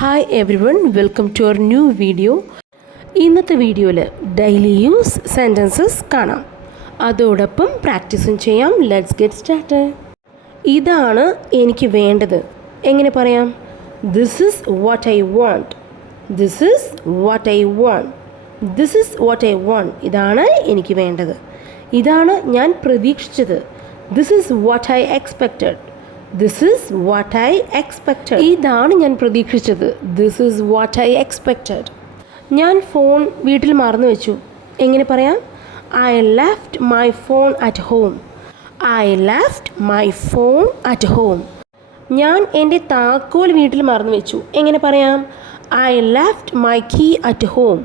Hi everyone, welcome to our new video. ഇന്നത്തെ വീഡിയോയിൽ daily use sentences കാണാം, അതോടൊപ്പം പ്രാക്ടീസും ചെയ്യാം. Let's get started. ഇതാണ് എനിക്ക് വേണ്ടത്. എങ്ങനെ പറയാം? This is what I want. This is what I want. This is what I want. ഇതാണ് എനിക്ക് വേണ്ടത്. ഇതാണ് ഞാൻ പ്രതീക്ഷിച്ചത്. This is what I expected. This is what I expected. ഇതാണ് ഞാൻ പ്രതീക്ഷിച്ചത്. This is what I expected. ഞാൻ ഫോൺ വീട്ടിൽ മറന്നു വെച്ചു. എങ്ങനെ പറയാം? I left my phone at home. I left my phone at home. ഞാൻ എൻ്റെ താക്കോൽ വീട്ടിൽ മറന്നു വെച്ചു. എങ്ങനെ പറയാം? I left my key at home.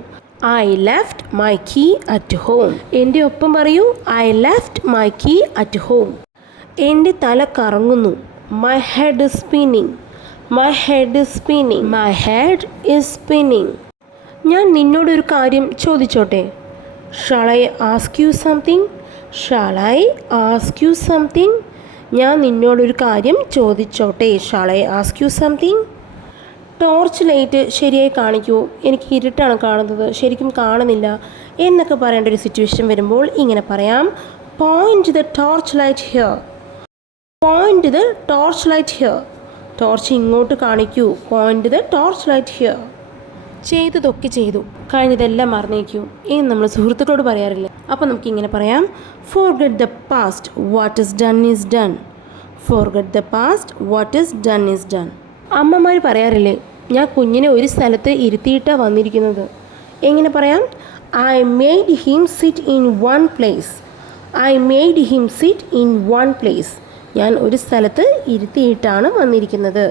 I left my key at home. എൻ്റെ ഒപ്പം പറയൂ, I left my key at home. എൻ്റെ തല കറങ്ങുന്നു. My head is spinning. My head is spinning. My head is spinning. ഞാൻ നിന്നോടൊരു കാര്യം ചോദിച്ചോട്ടെ? Shall I ask you something? Shall I ask you something? ഞാൻ നിന്നോടൊരു കാര്യം ചോദിച്ചോട്ടെ? Shall I ask you something? Torch light ശരിയായി കാണിക്കൂ, എനിക്ക് ഇരുട്ടാണ് കാണുന്നത്, ശരിക്കും കാണുന്നില്ല എന്നൊക്കെ പറയേണ്ട ഒരു സിറ്റുവേഷൻ വരുമ്പോൾ ഇങ്ങനെ പറയാം, point the torch light here. Point the torch light here. Torch ഇങ്ങോട്ട് കാണിക്കൂ. Point the torch light here. ചെയ്തതൊക്കെ ചെയ്തു, കഴിഞ്ഞതെല്ലാം മറന്നേക്കൂ എന്ന് നമ്മൾ സുഹൃത്തുക്കളോട് പറയാറില്ല. അപ്പോൾ നമുക്കിങ്ങനെ പറയാം, forget the past, what is done is done. Forget the past, what is done is done. അമ്മമാർ പറയാറില്ലേ, ഞാൻ കുഞ്ഞിനെ ഒരു സ്ഥലത്ത് ഇരുത്തിയിട്ടാണ് വന്നിരിക്കുന്നത്. എങ്ങനെ പറയാം? I made him sit in one place. I made him sit in one place. ഞാൻ ഒരു സ്ഥലത്ത് ഇരുത്തിയിട്ടാണ് വന്നിരിക്കുന്നത്.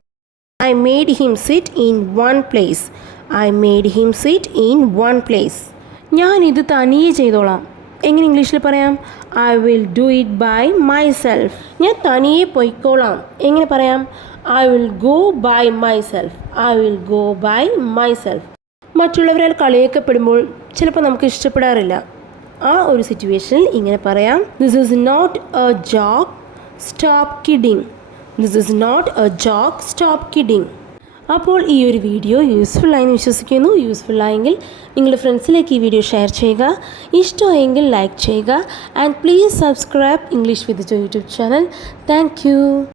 I made him sit in one place. I made him sit in one place. ഞാൻ ഇത് തനിയെ ചെയ്തോളാം. എങ്ങനെ ഇംഗ്ലീഷിൽ പറയാം? I will do it by myself. ഞാൻ തനിയെ പൊയ്ക്കോളാം. എങ്ങനെ പറയാം? I will go by myself. I will go by myself. മറ്റുള്ളവരാൽ കളിയാക്കപ്പെടുമ്പോൾ ചിലപ്പോൾ നമുക്ക് ഇഷ്ടപ്പെടാറില്ല. ആ ഒരു സിറ്റുവേഷനിൽ ഇങ്ങനെ പറയാം, this is not a joke, stop kidding. This is not a joke, stop kidding. അപ്പോൾ ഈ ഒരു വീഡിയോ യൂസ്ഫുൾ ആയെന്ന് വിശ്വസിക്കുന്നു. യൂസ്ഫുൾ ആയെങ്കിൽ നിങ്ങളുടെ ഫ്രണ്ട്സിലേക്ക് ഈ വീഡിയോ ഷെയർ ചെയ്യുക. ഇഷ്ടമായെങ്കിൽ ലൈക്ക് ചെയ്യുക. And please subscribe English with YouTube channel. Thank you.